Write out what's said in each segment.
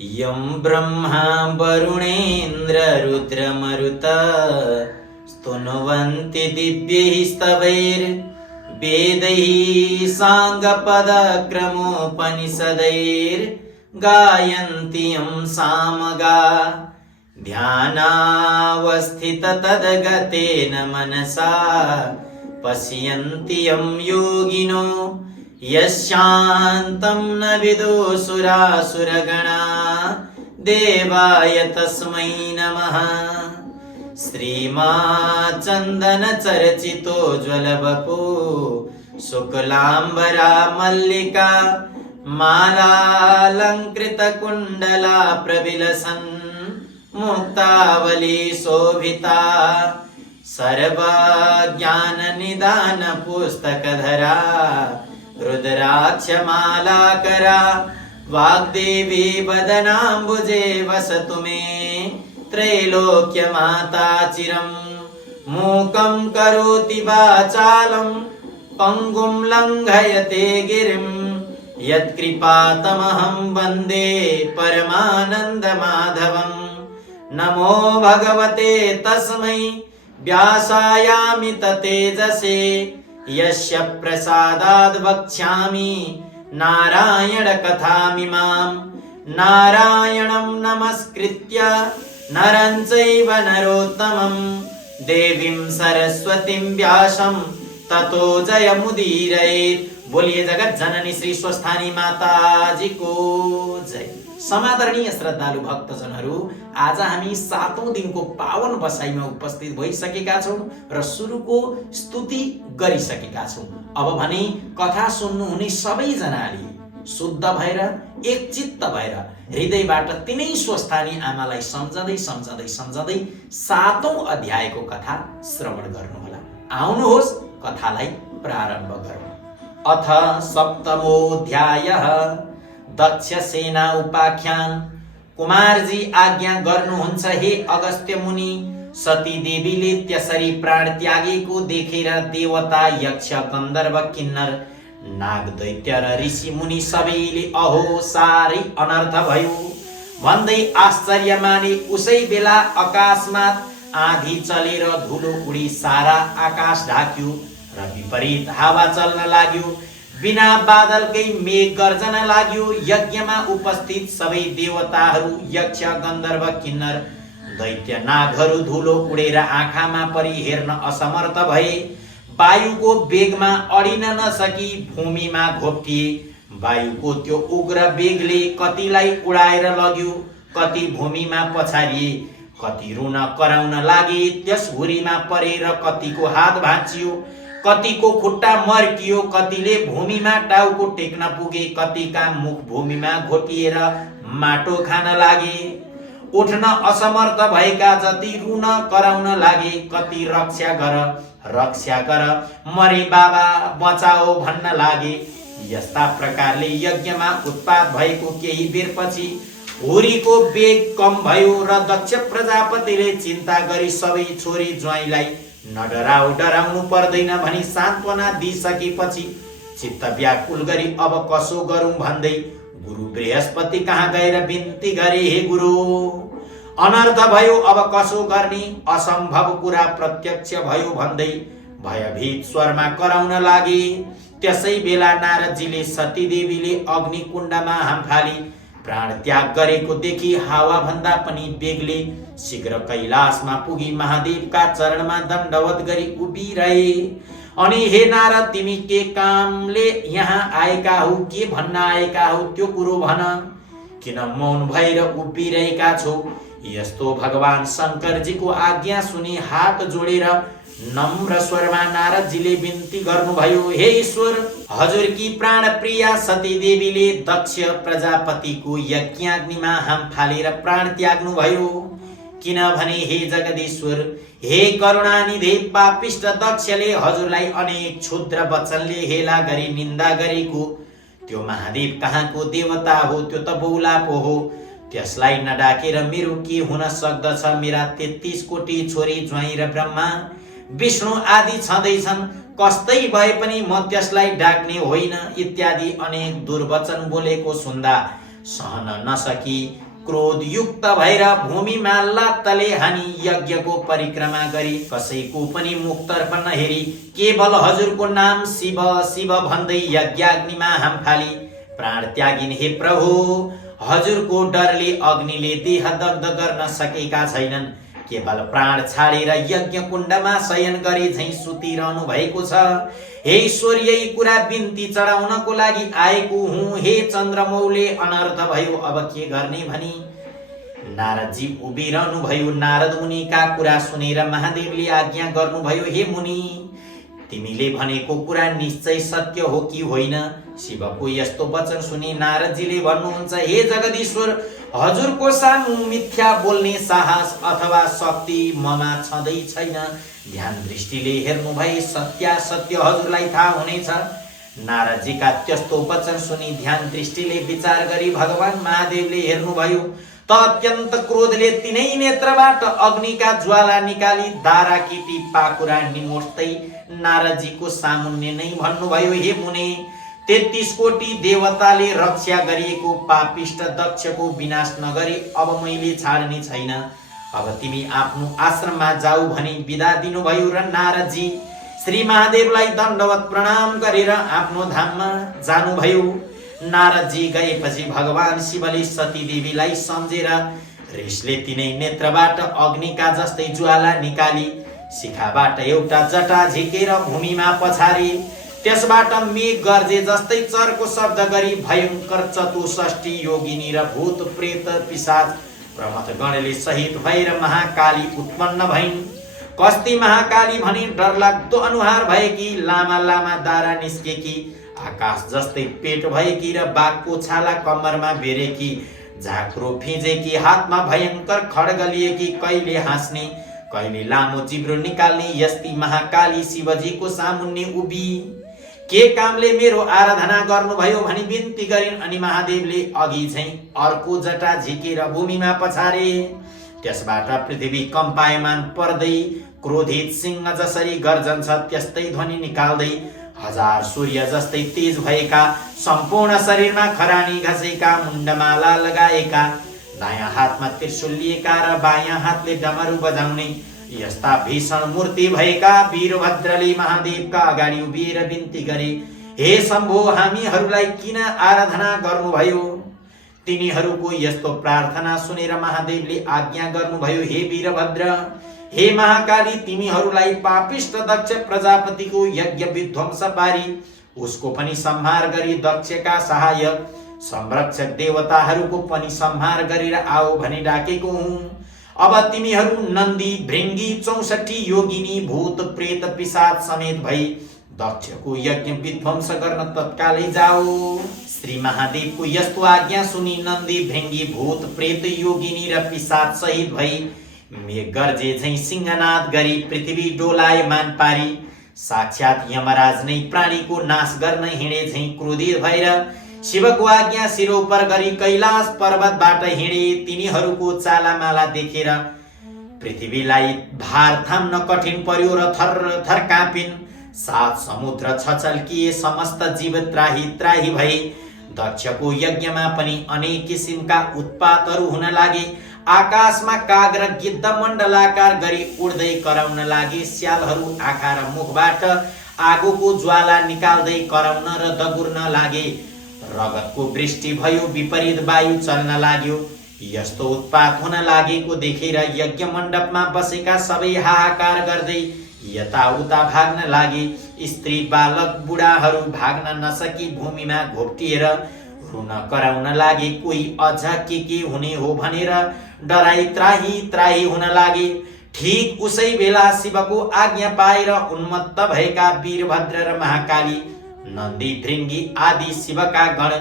यं ब्रह्मा वरुणेन्द्र रुद्रमरुत स्तुन्वन्ति दिव्यैः स्तवैर्वेदैः साङ्गपदक्रमोपनिषदैर्गायन्ति यं सामगा ध्यानावस्थिततद्गतेन मनसा पश्यन्ति यं योगिनो यशान्तं न विदुसुरासुरगणा देवाय तस्मै नमः। श्रीमाचन्दनचर्चितोज्ज्वलवपु शुक्लाम्बरा मल्लिका मालालङ्कृतकुण्डला प्रविलसन् मुक्तावली शोभिता सर्वज्ञाननिदानपुस्तकधरा रुद्राक्षमालाकरा वाग्देवी वदनाम्बुजे वसतु मे त्रैलोक्यमाता चिरं। मूकं करोति वाचालं पङ्गुं लङ्घयते गिरिं यत्कृपातमहं वन्दे परमानन्दमाधवं। नमो भगवते तस्मै व्यासायामित तेजसे यस्य प्रसादाद् वक्ष्यामि नारायण कथामिमां। नारायणं नमस्कृत्य नरं चैव नरोत्तमं देवीं सरस्वतीं व्यासं ततो जयमुदीरयेत्। बोलिए जगत जननी श्री स्वस्थानी माता जी को जय। समादरणीय श्रद्धालु भक्तजनहरू, आज हामी 7औं दिनको पावन बसाइमा उपस्थित भइसकेका छौं र सुरुको स्तुति गरिसकेका छौं। अब भने कथा सुन्नुहुने सबैजनाले शुद्ध भएर एकचित्त भएर हृदयबाट तिनै स्वस्थानी आमालाई सम्झँदै सम्झँदै सम्झँदै 7औं अध्यायको कथा श्रवण गर्नुहोला। आउनुहोस् कथालाई प्रारम्भ गरौँ। अथ सप्तमोऽध्यायः दक्ष सेना उपाख्यान। कुमारजी आज्ञा गर्नुहुन्छ हे अगस्त्य मुनि। सती देवीले त्यसरी प्राण त्यागेको देखेर देवता यक्ष गन्धर्व किन्नर नाग दैत्य र ऋषि मुनि सबैले अहो साह्रै अनर्थ भयो भन्दै आश्चर्य माने। उसै बेला आकाशमा आँधी चलेर धुलो उडी सारा आकाश ढाक्यो र विपरीत हावा चल्न लाग्यो। बिना बादलकै मेघ गर्जन लाग्यो। यज्ञमा उपस्थित सबै देवताहरू यक्ष गन्धर्व किन्नर दैत्य नागहरू धुलो उडेर आँखामा परि हेर्न असमर्थ भए। वायुको वेगमा अडिन नसकी भूमिमा घोप्टिए। वायुको त्यो उग्र वेगले कतिलाई उडाएर लग्यो, कति भूमिमा पछारिए, कति रुन कराउन लागे। त्यस हुरीमा परेर कतिको हात भाँचियो, कतिको खुट्टा मर्कियो, कतिले भूमिमा टाउको टेक्न पुगे, कतिका मुख भूमिमा घोटिएर माटो खान लागे। उठ्न असमर्थ भएका जति रुन कराउन लागे। कति रक्षा गर मरे बाबा बचाओ भन्न लागे। यस्ता प्रकारले यज्ञमा उत्पात भएको केही बेरपछि हुरीको वेग कम भयो र दक्ष प्रजापतिले चिन्ता गरी सबै छोरी ज्वाइँलाई नडराऊ, डराउनु पर्दैन भनी सान्त्वना दिइसकेपछि चित्त व्याकुल गरी अब कसो गरौं भन्दै गुरु बृहस्पति कहाँ गएर बिन्ती गरे। हे गुरु, अनर्थ भयो, अब कसो गर्ने, असम्भव कुरा प्रत्यक्ष भयो भन्दै भयभीत स्वरमा कराउन लागे। त्यसै बेला नारदजीले सती देवीले अग्निकुण्डमा हामफाली प्राण त्याग गरेको देखि हावा भन्दा पनि बेगले शीघ्र कैलाशमा पुगी महादेवका चरणमा दण्डवत गरी उभिरहे। अनि हे नारद, तिमी के कामले यहाँ आएका हौ, के भन्न आएका हौ, त्यो कुरो भन। किन मौन भएर उभिरहेका छौ? यस्तो भगवान शङ्करजीको आज्ञा सुनि हात जोडेर नम्र स्वरमा नारदजीले बिन्ती गर्नुभयो। हे ईश्वर, हजुरकी प्राण प्रिया सती देवीले दक्ष प्रजापतिको यज्ञाग्निमा हाम फालेर प्राण त्याग्नु भयो। किनभने हे जगदीश्वर, हे करुणानिधि, पापिष्ट दक्षले हजुरलाई अनेक क्षुद्र वचनले हेला गरी निन्दा गरेको त्यो महादेव कहाँको देवता हो? त्यो त बौला पो हो। त्यसलाई नडाकेर मेरो के हुन सक्दछ? मेरा 33 कोटी छोरी ज्वाइँ र ब्रह्मा विष्णु आदि छँदैछन्, कस्तै भए पनि म त्यसलाई डाक्ने होइन इत्यादि अनेक दुर्वचन बोलेको सुन्दा सहन नसकी क्रोधयुक्त भएर भूमिमा लात्तले हानी यज्ञको परिक्रमा गरी कसैको पनि मुखतर्फ नहेरी केवल हजुरको नाम शिव शिव भन्दै यज्ञाग्निमा हाम फाली प्राण त्यागिन हे प्रभु। हजुरको डरले अग्निले देह दग्ध गर्न सकेका छैनन्, केवल प्राण छाडेर यज्ञ कुण्डमा शयन गरे झैं सुतिरहनु भएको छ। हे ईश्वर, यही कुरा बिन्ती चढाउनको लागि आएको हुँ। हे चन्द्रमौले, अनर्थ भयो, अब के गर्ने भनी नारदजी उभिरहनु भयो। नारद मुनिका कुरा सुनेर महादेवले आज्ञा गर्नुभयो, हे मुनि, तिमीले भनेको कुरा निश्चय सत्य हो कि होइन? शिवको यस्तो वचन सुनि नारदजीले भन्नुहुन्छ, हे जगदीश्वर, हजुरको सामु मिथ्या बोल्ने साहस अथवा शक्ति ममा छँदै छैन। ध्यान दृष्टिले हेर्नु भए सत्यासत्य हजुरलाई थाहा हुनेछ। नारदजीका त्यस्तो वचन सुनि ध्यान दृष्टिले विचार गरी भगवान महादेवले हेर्नुभयो त अत्यन्त क्रोधले तिनै नेत्रबाट अग्निका ज्वाला निकाली दाराकीटी पाखुरा निमोट्दै नारदजीको सामुन्ने नै भन्नुभयो, हे मुने, 33 कोटी देवताले रक्षा गरिएको पापिष्ट दक्षको विनाश नगरी अब मैले छाड्ने छैन। अब तिमी आफ्नो आश्रममा जाऊ भनी बिदा दिनुभयो र नारदजी श्री महादेवलाई दण्डवत प्रणाम गरेर आफ्नो धाममा जानुभयो। नारदजी गएपछि भगवान शिवले सती देवीलाई सम्झेर रिसले तिनै नेत्रबाट अग्निका जस्तै ज्वाला निकाली शिखाबाट एउटा जटा झिकेर भूमिमा पछारे। त्यसबाट मेघ गर्जे जस्तै चर्को शब्द गरी भयंकर चतुष्ठी योगिनी र भूत प्रेत पिशाच प्रमथ गणले सहित भएर महाकाली उत्पन्न भइन्। कस्ती महाकाली भनी डरलाग्दो अनुहार भएकी, लामा लामा दारा निस्केकी, आकाश जस्तै पेट भएकी र बाघको छाला कम्मरमा बेरेकी, झाक्रो फिजेकी, हातमा भयंकर खड्ग लिएकी, कहिले हाँस्ने कहिले लामो जिब्रो निकाल्ने यस्ती महाकाली शिवजीको सामुन्ने उभि के कामले मेरो आराधना गर्नुभयो भनी बिन्ती गरिन्। अनि महादेवले अघि झैं अर्को जटा झिकेर भूमिमा पछारे। त्यसबाट पृथ्वी कम्पायमान पर्दै क्रोधित सिंह जसरी गर्जन्छ त्यस्तै ध्वनि निकाल्दै हजार सूर्य जस्तै तेज भएका, सम्पूर्ण शरीरमा खरानी घसेका, मुण्डमाला लगाएका, दायाँ हातमा त्रिशूल लिएका र बायाँ हातले डमरू बजाउने यस्ता भीषण मूर्ति भएका वीरभद्रले महादेवका अगाडि उभिएर बिन्ती गरे, हे शम्भो, हामीहरूलाई किन आराधना गर्नुभयो? तिनीहरूको यस्तो प्रार्थना सुनेर महादेवले आज्ञा गर्नुभयो, हे वीरभद्र, हे महाकाली, तिमीहरूलाई पापिष्ट दक्ष प्रजापतिको यज्ञ विध्वंस पारी उसको पनि संहार गरी दक्षका सहायक संरक्षक देवताहरूको पनि संहार गरेर आओ भनी डाकेको हुँ। अब तिमीहरू नन्दी, भृंगी, 64 योगिनी, भूत प्रेत पिशाच समेत भई दक्षको यज्ञ विध्वंस गर्न तत्कालै जाओ। श्री महादेवको यस्तो आज्ञा सुनि नन्दी, भृंगी, भूत प्रेत, योगिनी र पिशाच सहित भई मेघ गर्जे झैं सिंहनाद गरी पृथ्वी डोलायमान पारी साक्षात यमराज नै प्राणीको नाश गर्न हिँडे झैं क्रोधित भएर शिवको आज्ञा शिरोपर गरी कैलाश पर्वतबाट हिँडे। तिनीहरूको चालामाला देखेर पृथ्वीलाई भार थाम्न कठिन पर्यो र थर थर कापिन्। 7 समुद्र छचल्किए, समस्त जीव त्राही त्राही भए। दक्षको यज्ञमा पनि अनेक किसिमका उत्पातहरू हुन लागे। आकाशमा काग र गिद्ध मण्डलाकार गरी उड्दै कराउन लागे। स्यालहरू आँखा र मुखबाट आगोको ज्वाला निकाल्दै कराउन र दगुर्न लागे। रगतको वृष्टि भयो, विपरीत वायु चल्न लाग्यो। यस्तो उत्पात हुन लागेको देखेर यज्ञ मण्डपमा बसेका सबै हाहाकार गर्दै यताउता भाग्न लागे। स्त्री, बालक, बुढाहरू भाग्न नसकी भूमिमा घोप्टिएर रुन कराउन लागे। कोही अझ के हुने हो भनेर डराई त्राही त्राही हुन लागे। ठीक उसै बेला शिवको आज्ञा पाएर उन्मत्त भएका वीरभद्र र महाकाली, नन्दी, भृंगी आदि शिवका गण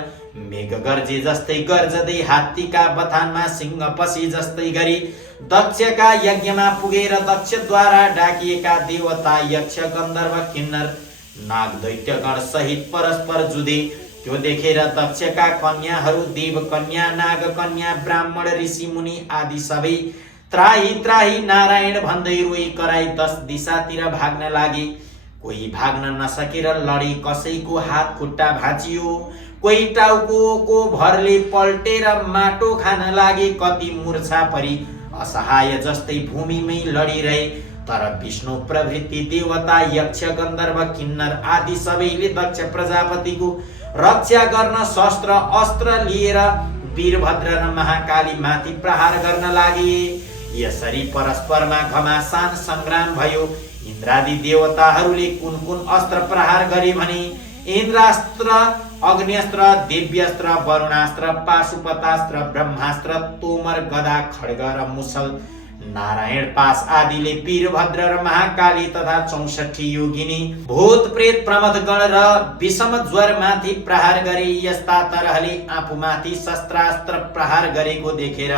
मेघ गर्जे जस्तै गर्जदै हात्तीका बथानमा सिंह पसी जस्तै गरी दक्षका यज्ञमा पुगेर दक्षद्वारा डाकिएका देवता, यक्ष, गन्धर्व, किन्नर, नाग, दैत्यगण सहित परस्पर जुधे। त्यो देखेर दक्षका कन्याहरू, देव कन्या, नाग कन्या, ब्राह्मण, ऋषि, मुनि आदि सबै त्राही त्राही नारायण भन्दै रोई कराई 10 दिशातिर भाग्न लागे। कोही भाग्न नसकेर लडी, कसैको हात खुट्टा भाँचियो, कोही टाउको भरले पल्टेर माटो खान लागे, कति मूर्छा परी असहाय जस्तै भूमिमै लडिरहे। तर विष्णु प्रभृति देवता, यक्ष, गन्धर्व, किन्नर आदि सबैले दक्ष प्रजापतिको रक्षा गर्न शस्त्र अस्त्र लिएर वीरभद्र र महाकाली माथि प्रहार गर्न लागे। यसरी परस्परमा घमासान संग्राम भयो। इन्द्रादि देवताहरूले कुन कुन अस्त्र प्रहार गरे भने इन्द्रास्त्र, अग्न्यस्त्र, दिव्यस्त्र, वरुणास्त्र, पाशुपतास्त्र, ब्रह्मास्त्र, तोमर, गदा, खड्ग र मुसल, नारायण पास आदिले वीरभद्र र महाकाली तथा 64 योगिनी, भूत प्रेत, प्रमथगण र विषम ज्वर माथि प्रहार गरे। यस्ता तरहले आफूमाथि शस्त्रास्त्र प्रहार गरेको देखेर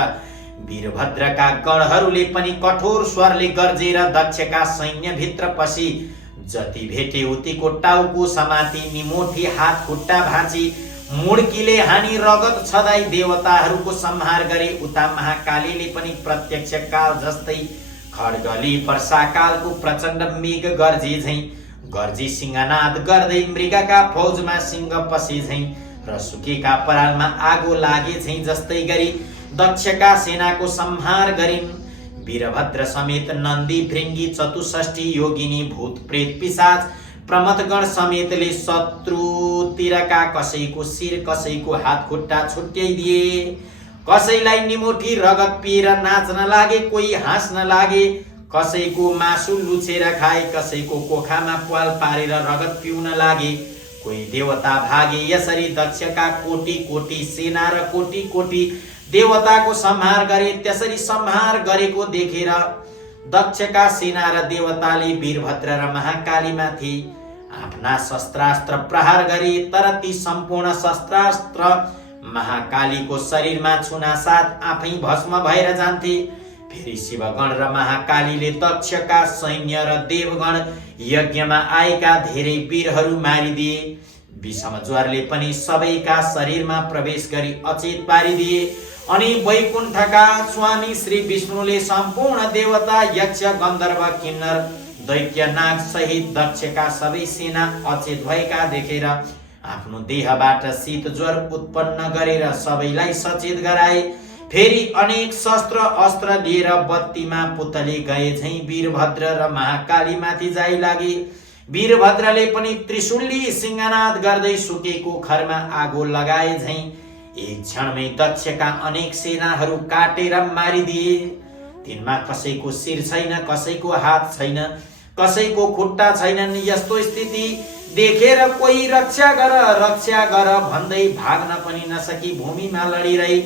वीरभद्रका गणहरूले पनि कठोर स्वरले गर्जेर दक्षका सैन्य भित्र पसी जति भेटे उतिको टाउको समाती, निमोठी, हात खुट्टा भाँची, मुड्कीले हानी रगत छदाई देवताहरूको संहार गरे। उता महाकालीले पनि प्रत्यक्ष काल जस्तै खड्गली वर्षाकालको प्रचण्ड मेघ गर्जे झैं गर्जी सिंहनाद गर्दै मृगका फौजमा सिंह पसे झैं र सुकेका परालमा आगो लागे झैं जस्तै गरी दक्षका सेनाको संहार गरिन्। वीरभद्र समेत नन्दी, भृंगी, 64 योगिनी, भूत प्रेत, पिशाच, प्रमथगण समेतले शत्रुतिरका कसैको शिर, कसैको हात खुट्टा छुट्याइदिए। कसैलाई निमोठी रगत पिएर नाच्न लागे, कोही हाँस्न लागे, कसैको मासु लुछेर खाए, कसैको कोखामा प्वाल पारेर रगत पिउन लागे, कोही देवता भागे। यसरी दक्षका कोटी कोटी सेना र कोटी कोटी देवताको संहार गरे। त्यसरी संहार गरेको देखेर दक्षका सेना र देवताले वीरभद्र र महाकालीमाथि आफ्ना शस्त्रास्त्र प्रहार गरे। तर ती सम्पूर्ण शस्त्रास्त्र महाकालीको शरीरमा छुनासाथ आफै भस्म भएर जान्थे। फेरि शिवगण र महाकालीले दक्षका सैन्य र देवगण यज्ञमा आएका धेरै वीरहरू मारिदिए। विषम ज्वरले पनि सबैका शरीरमा प्रवेश गरी अचेत पारिदिए। अनि वैकुण्ठका स्वामी श्री विष्णुले सम्पूर्ण देवता, यक्ष, गन्धर्व, किन्नर, दैत्य, नाग सहित दक्षका सबै सेना अचेत भएका देखेर आफ्नो देहबाट शीत ज्वर उत्पन्न गरेर सबैलाई सचेत गराए। फेरि अनेक शस्त्र अस्त्र लिएर बत्तीमा पुतले गए झैं वीरभद्र र महाकाली माथि जाइ लागे। वीरभद्रले पनि त्रिशूली सिंहनाद गर्दै सुकेको खरमा आगो लगाए झैं एक क्षणमै दक्षका अनेक सेनाहरू काटेर मारिदिए। तिनमा कसैको शिर छैन, कसैको हात छैन, कसैको खुट्टा छैनन्। यस्तो स्थिति देखेर कोही रक्षा गर भन्दै भाग्न पनि नसकी भूमिमा लडिरहे।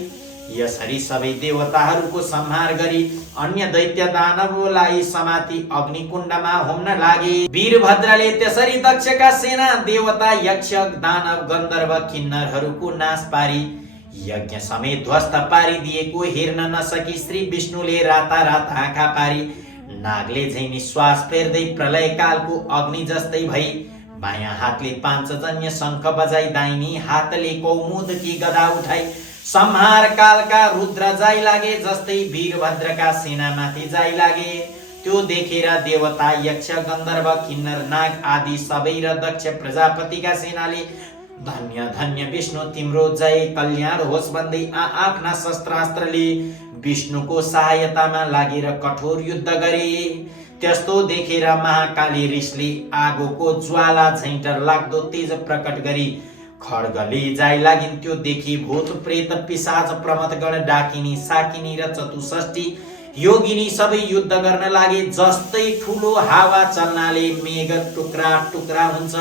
यसरी सबै देवताहरूको संहार गरी अन्य दैत्य दानवलाई समाती अग्निकुण्डमा होम्न लागे। वीरभद्रले त्यसरी दक्षका सेना, देवता, यक्ष, दानव, गन्धर्व, किन्नरहरूको नाश पारी यज्ञ समेत ध्वस्त पारिदिएको हेर्न नसकी श्री विष्णुले रातारात आँखा पारी नागले झैं निश्वास फेर्दै प्रलय कालको अग्नि जस्तै भई बायाँ हातले पाञ्चजन्य शंख बजाई, दाहिनी हातले कौमुदकी गदा उठाई संहार कालका रुद्र जाइ लागे जस्तै वीरभद्रका सेनामाथि जाइ लागे। त्यो देखेर देवता, यक्ष, गन्धर्व, किन्नर, नाग आदि सबै र दक्ष प्रजापतिका सेनाले धन्य धन्य विष्णु तिम्रो जय कल्याण होस् भन्दै आफ्ना शस्त्रास्त्रले विष्णुको सहायतामा लागेर कठोर युद्ध गरे। त्यस्तो देखेर महाकाली ऋषिले आगोको ज्वाला झैं डरलाग्दो तेज प्रकट गरी खड्गले जाइ लागिन्। त्यो देखि भूत प्रेत पिशाच प्रमथगण डाकिनी साकिनी र 64 योगिनी सबै युद्ध गर्न लागे। जस्तै ठुलो हावा चल्नाले मेघ टुक्रा टुक्रा हुन्छ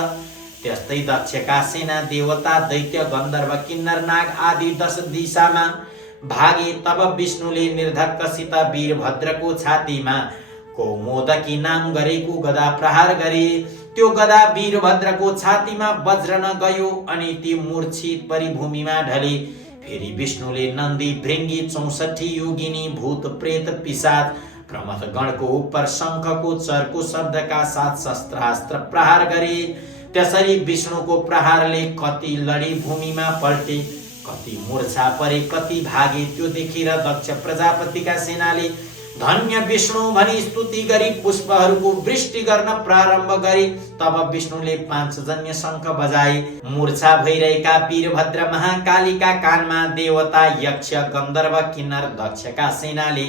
त्यस्तै दक्षका सेना, देवता, दैत्य, गन्धर्व, किन्नर, नाग आदि 10 दिशामा भागे। तब विष्णुले निर्धक्कसित वीरभद्रको छातीमा कौमोदकी नाम गरेको गदा प्रहार गरे। त्यो गदा वीरभद्रको छातीमा वज्रन गयो अनि ती मूर्छित परी भूमिमा ढले। फेरि विष्णुले नन्दी, भृंगी, 64 योगिनी, भूत प्रेत, पिशाच, प्रमथगणको उपर शंखको चर्को शब्दका साथ शस्त्रास्त्र प्रहार गरे। त्यसरी विष्णुको प्रहारले कति लडी भूमिमा पल्टे, कति मूर्छा परे, कति भागे। त्यो देखेर दक्ष प्रजापतिका सेनाले धन्य विष्णु भनी स्तुति गरी पुष्पहरूको वृष्टि गर्न प्रारम्भ गरे। तब विष्णुले 5 जन्य शङ्ख बजाए। मूर्छा भइरहेका वीरभद्र महाकालीका कानमा देवता यक्ष गन्धर्व किन्नर दक्षका सेनाले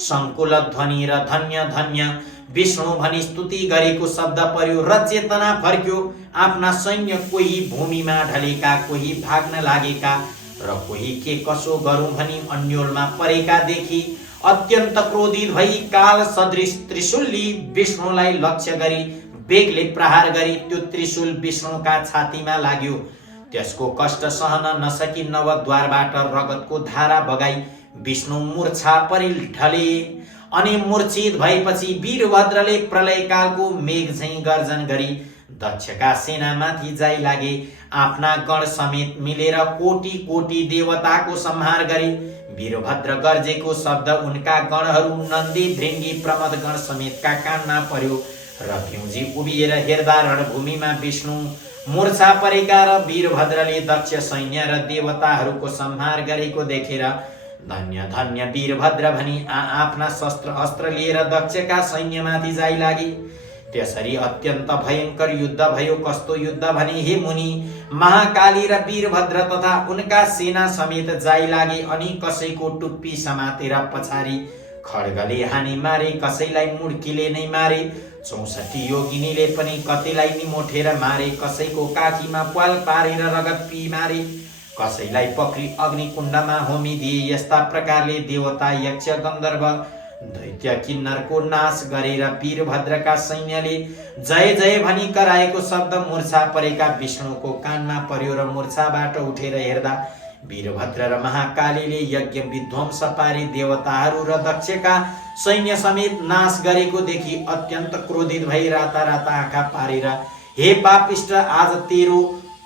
शङ्कुल ध्वनि र धन्य धन्य विष्णु भनी स्तुति गरेको शब्द पर्यो र चेतना फर्क्यो। आफ्ना सैन्य कोही भूमिमा ढलेका, कोही भाग्न लागेका र कोही के कसो गरौँ भनी अन्योलमा परेका देखि अत्यन्त क्रोधित भई काल सदृश त्रिशूलले विष्णुलाई लक्ष्य गरी वेगले प्रहार गरी त्यो त्रिशूल विष्णुका छातीमा लाग्यो। त्यसको कष्ट सहन नसकी नवद्वारबाट रगतको धारा बगाई विष्णु मूर्छा परि ढले। अनि मूर्छित भएपछि वीरभद्रले प्रलयकालको मेघ झैं गर्जन गरी दक्षका सेनामाथि जाइ लागे। आफ्ना गण समेत मिलेर कोटी कोटी देवताको संहार गरे। वीरभद्र गर्जेको शब्द उनका गणहरू नन्दी भृङ्गी प्रमद गण समेतका कानमा पर्यो र भ्युजी उभिएर हेर्दा रणभूमिमा विष्णु मूर्छा परेका र वीरभद्रले दक्ष सैन्य र देवताहरूको संहार गरेको देखेर धन्य धन्य वीरभद्र भनी आफ्ना शस्त्र अस्त्र लिएर दक्षका सैन्यमाथि जाइ लागे। त्यसरी अत्यन्त भयंकर युद्ध भयो। कस्तो युद्ध भने हे मुनि, महाकाली र वीरभद्र तथा उनका सेना समेत जाइ लागे। अनि कसैको टुप्पी समातेर पछाडि खड्गले हानी मारे, कसैलाई मुड्कीले नै मारे। 64 योगिनीले पनि कतिलाई निमोठेर मारे, कसैको काखीमा प्वाल पारेर रगत पी मारे, कसैलाई पक्री अग्निकुण्डमा होमिदिए। यस्ता प्रकारले देवता यक्ष गन्धर्व दैत्य किन्नरको नाश गरेर वीरभद्रका सैन्यले जय जय भनी कराएको शब्द मूर्छा परेका विष्णुको कानमा पर्यो र मूर्छाबाट उठेर हेर्दा वीरभद्र र महाकालीले यज्ञ विध्वंस पारी देवताहरू र दक्षका सैन्य समेत नाश गरेको देखि अत्यन्त क्रोधित भई राता राता आँखा पारेर, हे पापिष्ट, आज तेरो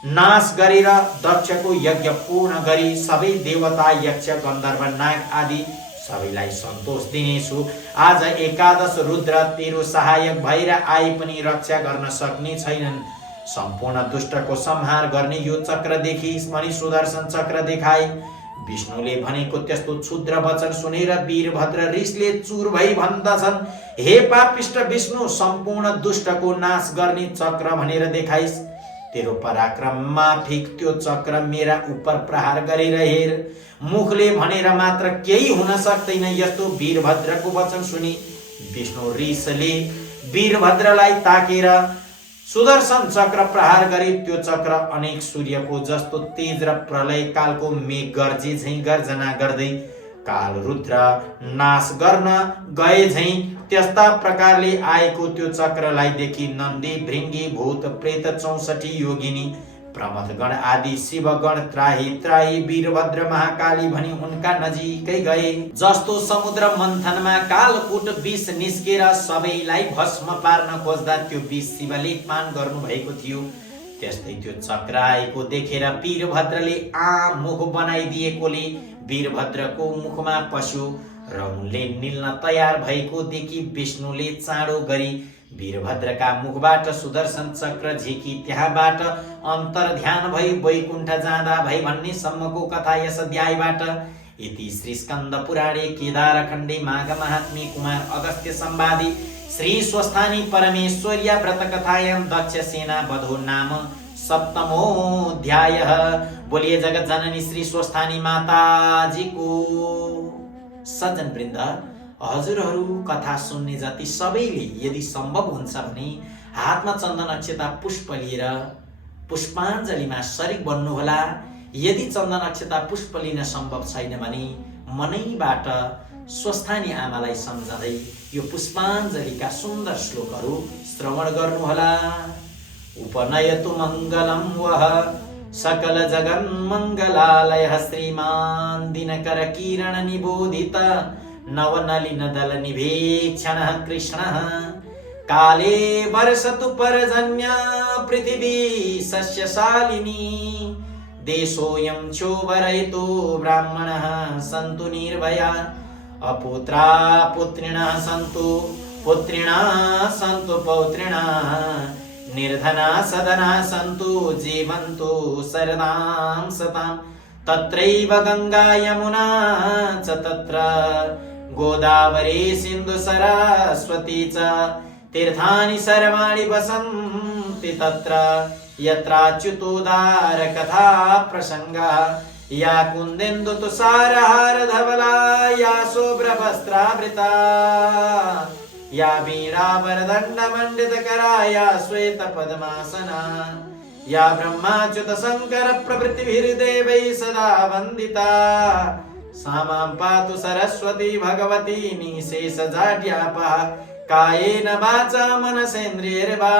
नाश गरेर दक्षको यज्ञ पूर्ण गरी सबै देवता यक्ष गन्धर्व नाग आदि सबैलाई सन्तोष दिनेछु। आज एकादश रुद्र तेरो सहायक भएर आए पनि रक्षा गर्न सक्ने छैनन्। सम्पूर्ण दुष्टको संहार गर्ने यो चक्रदेखि मणि सुदर्शन चक्र देखाए। विष्णुले भनेको त्यस्तो क्षुद्र वचन सुनेर वीरभद्र रिसले चुर भई भन्दछन्, हे पापिष्ट विष्णु, सम्पूर्ण दुष्टको नाश गर्ने चक्र भनेर देखाइस्। तेरो पराक्रम माफिक त्यो चक्र मेरा उपर प्रहार गरेर हेर। मुखले भनेर मात्र केही हुन सक्दैन। यस्तो वीरभद्रको वचन सुनि विष्णु रिसले वीरभद्रलाई ताकेर सुदर्शन चक्र प्रहार गरी त्यो चक्र अनेक सूर्यको जस्तो तेज र प्रलय कालको मेघ गर्जे झैं गर्जना गर्दै काल रुद्र नाश गर्न गए झैं त्यस्ता प्रकारले आएको त्यो चक्रलाई देखि नन्दी भृङ्गी भूत प्रेत 64 योगिनी प्रमथगण आदि शिवगण त्राही त्राही वीरभद्र महाकाली भनी उनका नजिकै गए। जस्तो समुद्र मन्थनमा कालकूट विष निस्केर सबैलाई भस्म पार्न खोज्दा त्यो विष शिवले पान गर्नु भएको थियो, त्यस्तै त्यो चक्र आएको देखेर वीरभद्रले मुख बनाइदिएकोले वीरभद्रको मुखमा पस्यो र उनले निल्न तयार भएको देखि विष्णुले चाँडो गरी वीरभद्रका मुखबाट सुदर्शन चक्र झिकी त्यहाँबाट अन्तर ध्यान भई वैकुण्ठ जाँदा भई भन्ने सम्मको कथा यस अध्यायबाट। इति श्री स्कन्द पुराणे केदारखण्डे माघ महात्म्ये कुमार अगस्त्य संवादे श्री स्वस्थानी परमेश्वर्या व्रत कथायां दक्ष सेना वधो नाम 7मोऽध्यायः। बोलिए जगत जननी श्री स्वस्थानी माताजी को। सज्जन वृन्द, हजुरहरू कथा सुन्ने जति सबैले यदि सम्भव हुन्छ भने हातमा चन्दन अक्षता पुष्प लिएर पुष्पाञ्जलीमा शरीक बन्नुहोला। यदि चन्दन अक्षता पुष्प लिन सम्भव छैन भने मनैबाट स्वस्थानी आमालाई सम्झँदै यो पुष्पाञ्जलीका सुन्दर श्लोकहरू श्रवण गर्नुहोला। उपनयतु मङ्गलं वः सकल जगन् मङ्गलालयः श्रीमान् दिनकर किरण निबोधित नवनलिन दल निभेक्षणः कृष्णः। काले वर्षतु पर्जन्य पृथिवी सस्यशालिनी देशोऽयं क्षोभरहितो ब्राह्मणः सन्तु निर्भया अपुत्रा पुत्रिणः सन्तु पुत्रिणः सन्तु पौत्रिणः निर्धना सदना सन्तु जीवन्तु शरदां सताम्। तत्रैव गंगा यमुना च तत्र गोदावरी सिन्धु सरस्वती च तीर्थानि सर्वाणि वसन्ति तत्र यत्राच्युतोदार कथा प्रसङ्गः या कुन्देन्दु तुषारहार धवला या शुभ्रवस्त्रावृता या वीणावरदण्ड मण्डितकरा या श्वेत पद्मासना या ब्रह्माच्युत शङ्कर प्रभृतिभिर्देवैः सदा वन्दिता सा मां पातु सरस्वती भगवती निःशेषजाड्यापः कायेन वाचा मनसेन्द्रियैर्वा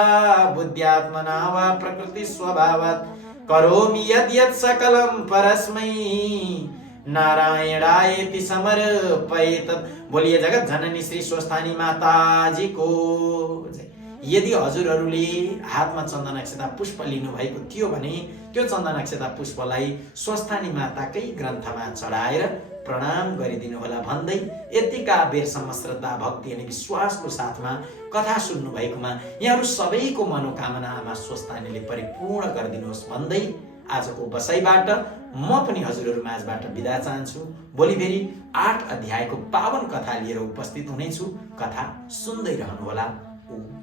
बुद्ध्यात्मना वा प्रकृतिस्वभावात् करोमि यद्यत् सकलं परस्मै नारायणायेति समर्पयेत्। बोलिए जगत जननी श्री स्वस्थानी माताजी को जय। यदि हजुरहरूले हातमा चन्दन अक्षता पुष्प लिनु भएको थियो भने त्यो चन्दन अक्षता पुष्पलाई स्वस्थानी माताकै ग्रन्थमा चढाएर प्रणाम गरिदिनु होला भन्दै यतिका बेरसम्म श्रद्धा भक्ति अनि विश्वासको साथमा कथा सुन्नु भएकोमा यहाँहरू सबैको मनोकामना आमा स्वस्थानीले परिपूर्ण गरिदिनुहोस् भन्दै आजको बसाइबाट म पनि हजुरहरू माझबाट बिदा चाहन्छु। भोलि फेरि 8 अध्यायको पावन कथा लिएर उपस्थित हुनेछु। कथा सुन्दै रहनुहोला।